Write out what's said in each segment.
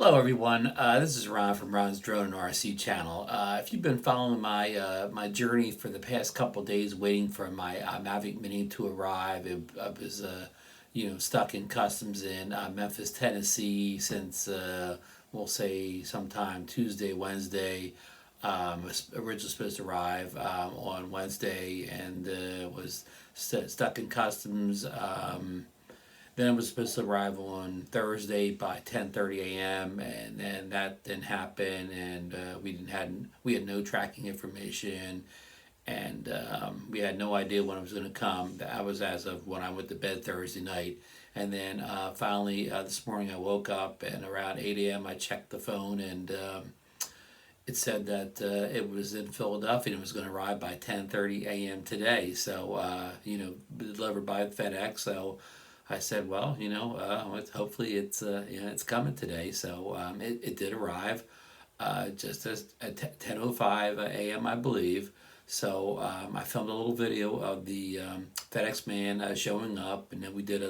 Hello everyone, this is Ron from Ron's Drone and RC channel. If you've been following my journey for the past couple days waiting for my Mavic Mini to arrive, I was stuck in customs in Memphis, Tennessee since we'll say sometime Tuesday, Wednesday. It was originally supposed to arrive on Wednesday and was stuck in customs. Then it was supposed to arrive on Thursday by 10:30 a.m. and then that didn't happen, and we had no tracking information, and we had no idea when it was going to come. That was as of when I went to bed Thursday night, and then finally this morning I woke up and around 8 a.m. I checked the phone and it said that it was in Philadelphia and it was going to arrive by 10:30 a.m. today. So delivered by FedEx. So I said, well, hopefully it's coming today. So it did arrive just at 10:05 a.m. I believe. So I filmed a little video of the FedEx man showing up, and then we did a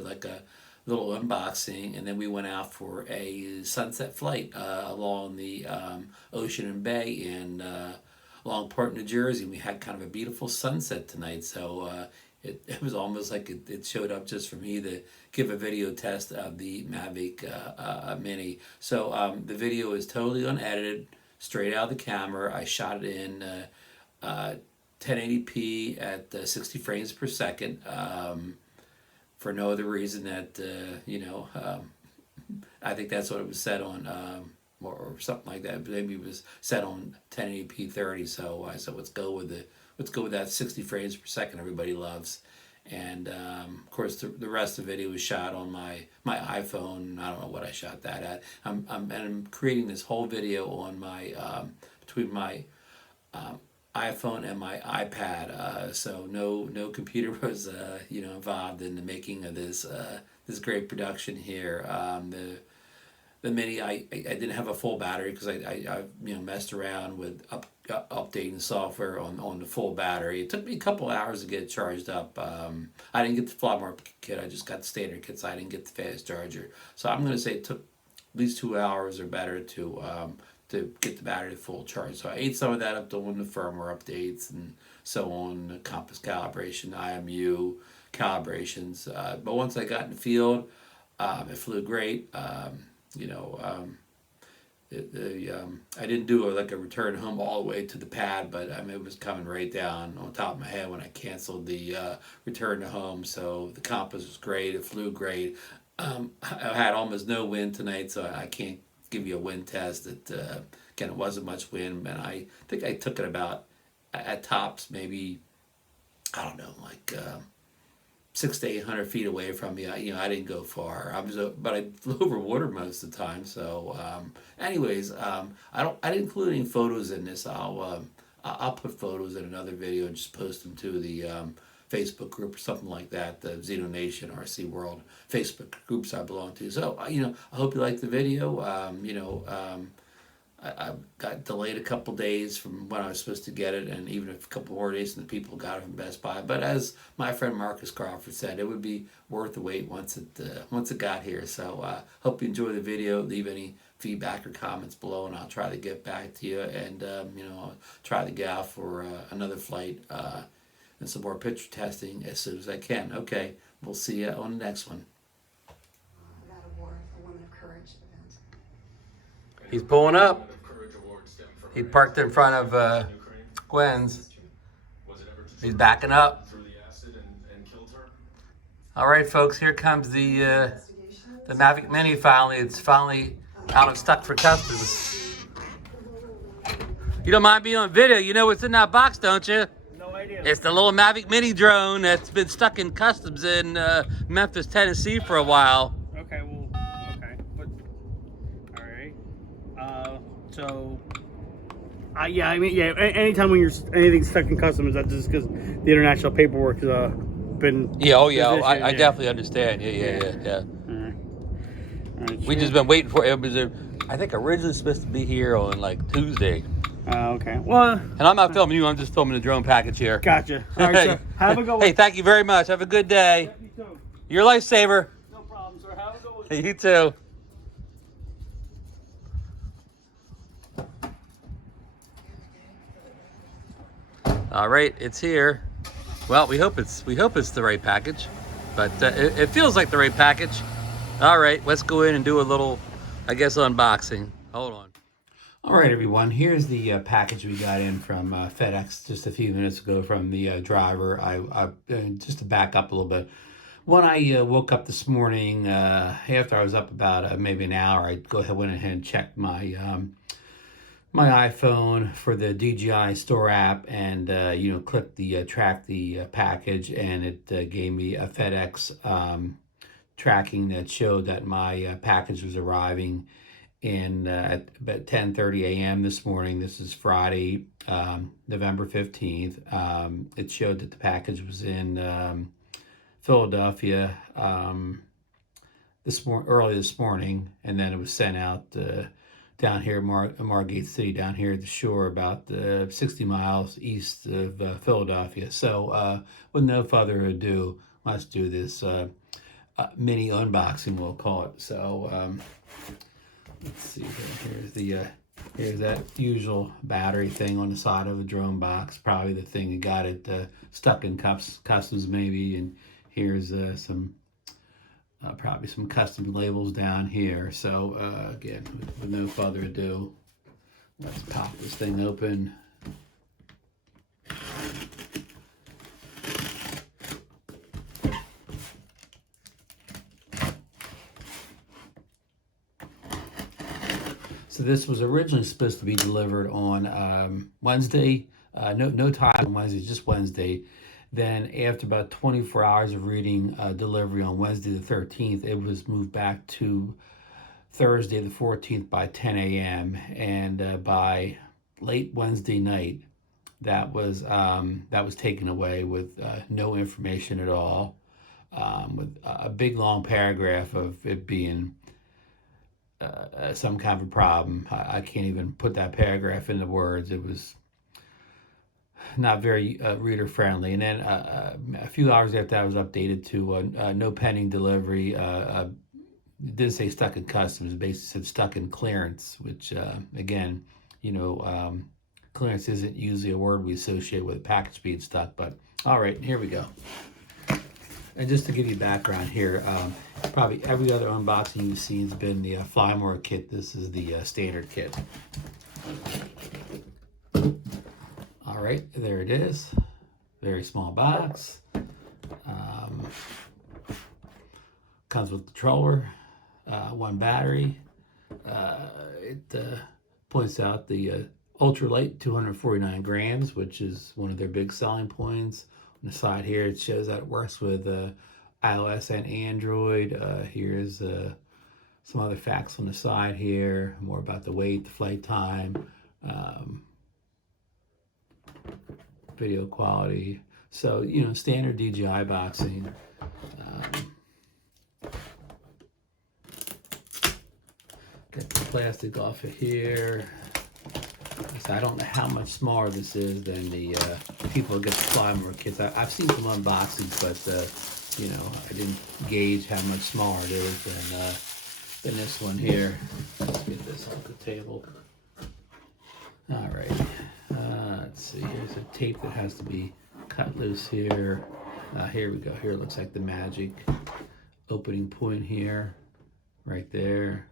little unboxing, and then we went out for a sunset flight along the ocean and bay and along Port, New Jersey. We had kind of a beautiful sunset tonight, so it was almost like it showed up just for me to give a video test of the Mavic Mini. So the video is totally unedited, straight out of the camera. I shot it in 1080p at 60 frames per second for no other reason that, I think that's what it was set on, or something like that. Maybe it was set on 1080p 30, so I said, let's go with that 60 frames per second everybody loves. And of course the rest of the video was shot on my iPhone. I don't know what I shot that at. I'm creating this whole video on my between my iPhone and my iPad. So no computer was involved in the making of this great production here. The Mini, I didn't have a full battery because I messed around with updating software on the full battery. It took me a couple hours to get it charged up. I didn't get the Flopmore kit. I just got the standard kit, so I didn't get the fast charger. So I'm going to say it took at least 2 hours or better to get the battery to full charge. So I ate some of that up doing the firmware updates and so on, the compass calibration, IMU calibrations. But once I got in the field, it flew great. I didn't do a return home all the way to the pad, but it was coming right down on top of my head when I canceled the return to home. So the compass was great. It flew great. I had almost no wind tonight, so I can't give you a wind test. Again, it wasn't much wind, and I think I took it about at tops maybe, I don't know, 600 to 800 feet away from me. I didn't go far. But I flew over water most of the time. So, anyways, I didn't include any photos in this. I'll put photos in another video and just post them to the Facebook group or something like that. The Xeno Nation RC World Facebook groups I belong to. So, I hope you liked the video. I got delayed a couple days from when I was supposed to get it, and even a couple more days and the people got it from Best Buy. But as my friend Marcus Crawford said, it would be worth the wait once it got here. So hope you enjoy the video. Leave any feedback or comments below, and I'll try to get back to you. And I'll try to get out for another flight and some more picture testing as soon as I can. Okay, we'll see you on the next one. He's pulling up. He parked in front of Gwen's. He's backing up. All right, folks, here comes the Mavic Mini finally. It's finally out of stock for customs. You don't mind being on video. You know what's in that box, don't you? No idea. It's the little Mavic Mini drone that's been stuck in customs in Memphis, Tennessee for a while. Okay, well, okay. But, all right. Anytime when anything's stuck in customs, that's just because the international paperwork's been... Yeah, oh yeah, I definitely understand. Yeah. All right, We just been waiting for it. It was, I think, originally supposed to be here on Tuesday. Okay. Well... And I'm not filming you, I'm just filming the drone package here. Gotcha. All right, sir. Have a good one. Hey, thank you very much. Have a good day. You too. You're a lifesaver. No problem, sir. Have a good one. You too. All right, it's here. Well, we hope it's the right package, but it feels like the right package. All right, let's go in and do a little, I guess, unboxing. Hold on. All right, everyone. Here's the package we got in from FedEx just a few minutes ago from the driver. Just to back up a little bit. When I woke up this morning, after I was up about maybe an hour, went ahead and checked my my iPhone for the DJI Store app, and clicked the track the package, and it gave me a FedEx tracking that showed that my package was arriving in at about 10:30 a.m. this morning. This is Friday, November 15th. It showed that the package was in Philadelphia early this morning, and then it was sent out down here, Margate City, down here at the shore, about 60 miles east of Philadelphia. So, with no further ado, let's do this mini unboxing, we'll call it. So, let's see here. Here's that usual battery thing on the side of the drone box. Probably the thing that got it stuck in customs, maybe. And here's probably some custom labels down here. So again, with no further ado, let's pop this thing open. So this was originally supposed to be delivered on Wednesday. No time on Wednesday, just Wednesday. Then after about 24 hours of reading delivery on Wednesday the 13th, it was moved back to Thursday the 14th by 10 a.m. And by late Wednesday night, that was taken away with no information at all, with a big long paragraph of it being some kind of a problem. I can't even put that paragraph into words. It was not very reader friendly. And then a few hours after that, was updated to no pending delivery. It didn't say stuck in customs, it basically said stuck in clearance, which again, clearance isn't usually a word we associate with a package being stuck. But all right, here we go. And just to give you background here, probably every other unboxing you've seen has been the firmware kit. This is the standard kit. All right, there it is. Very small box. Comes with the controller, one battery. It points out the ultralight 249 grams, which is one of their big selling points. On the side here, it shows that it works with iOS and Android. Here's some other facts on the side here, more about the weight, the flight time, video quality. So, standard DJI boxing. Get the plastic off of here. So I don't know how much smaller this is than the people who get the firmware kits. I've seen some unboxings, but I didn't gauge how much smaller it is than this one here. Let's get this off the table. All right. Let's see. Here's a tape that has to be cut loose here. Here we go. Here it looks like the magic opening point here, right there.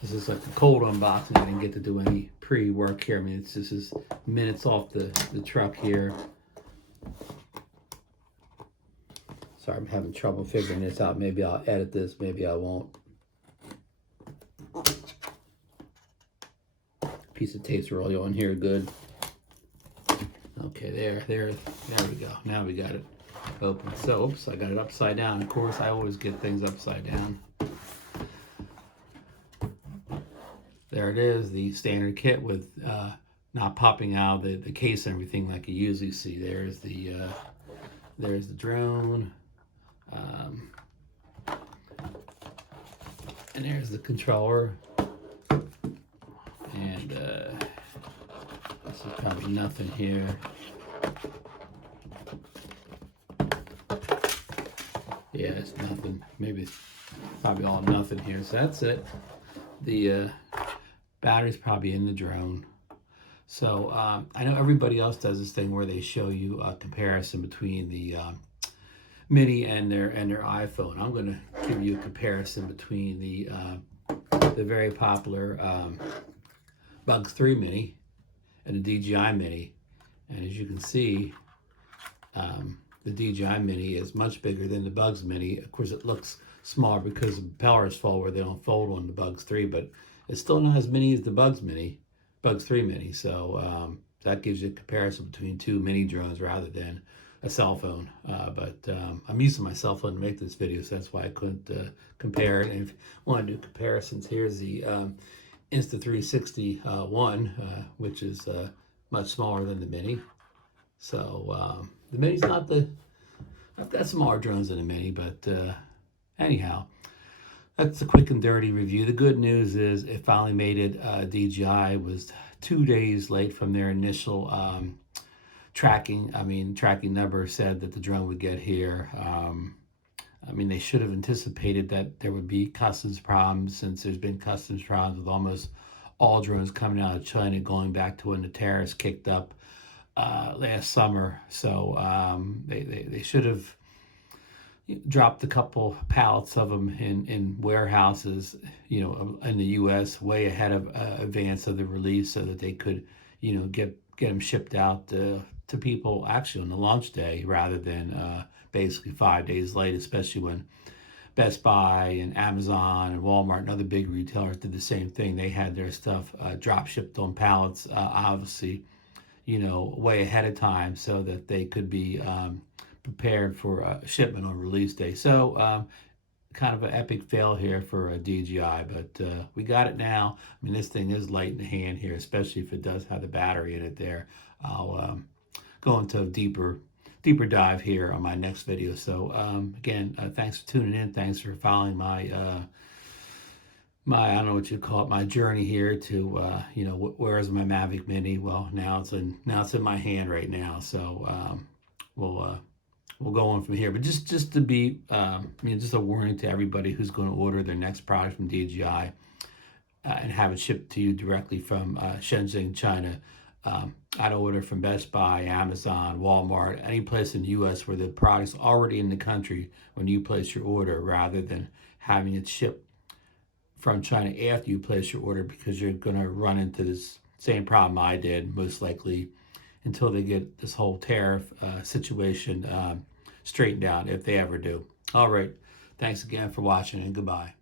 This is like a cold unboxing. I didn't get to do any pre-work here. I mean, this is minutes off the truck here. Sorry, I'm having trouble figuring this out. Maybe I'll edit this, maybe I won't. Piece of tape's really on here, good. Okay, there we go. Now we got it open. So, oops, I got it upside down. Of course, I always get things upside down. There it is, the standard kit with not popping out the case and everything like you usually see. There's the drone, and there's the controller, and this is probably nothing here. Yeah, it's nothing. Maybe it's probably all nothing here. So that's it. The battery's probably in the drone. So I know everybody else does this thing where they show you a comparison between the Mini and their iPhone. I'm going to give you a comparison between the very popular Bugs 3 Mini and the DJI Mini. And as you can see, the DJI Mini is much bigger than the Bugs Mini. Of course, it looks smaller because the propellers fall where they don't fold on the Bugs 3, but it's still not as mini as the Bugs 3 Mini. So that gives you a comparison between two mini drones rather than a cell phone. But I'm using my cell phone to make this video, so that's why I couldn't compare it. And if you want to do comparisons, here's the Insta360 one, which is much smaller than the Mini. So the Mini's not I've got smaller drones than the Mini, but anyhow, that's a quick and dirty review. The good news is it finally made it. DJI was 2 days late from their initial tracking number said that the drone would get here. They should have anticipated that there would be customs problems, since there's been customs problems with almost all drones coming out of China going back to when the tariffs kicked up last summer. So they should have dropped a couple pallets of them in warehouses, in the U.S. way ahead of advance of the release, so that they could, get them shipped out to people actually on the launch day rather than basically 5 days late, especially when Best Buy and Amazon and Walmart and other big retailers did the same thing. They had their stuff drop shipped on pallets, obviously, way ahead of time, so that they could be prepared for shipment on release day. So kind of an epic fail here for DJI, but we got it now. This thing is light in the hand here, especially if it does have the battery in it there. I'll go into a deeper dive here on my next video. So again, thanks for tuning in. Thanks for following my I don't know what you call it, my journey here to where is my Mavic Mini? Well, now it's in my hand right now. So we'll go on from here. But just to be just a warning to everybody who's going to order their next product from DJI and have it shipped to you directly from Shenzhen, China. I'd order from Best Buy, Amazon, Walmart, any place in the U.S. where the product's already in the country when you place your order, rather than having it shipped from China after you place your order, because you're going to run into this same problem I did, most likely, until they get this whole tariff situation straightened out, if they ever do. All right. Thanks again for watching, and goodbye.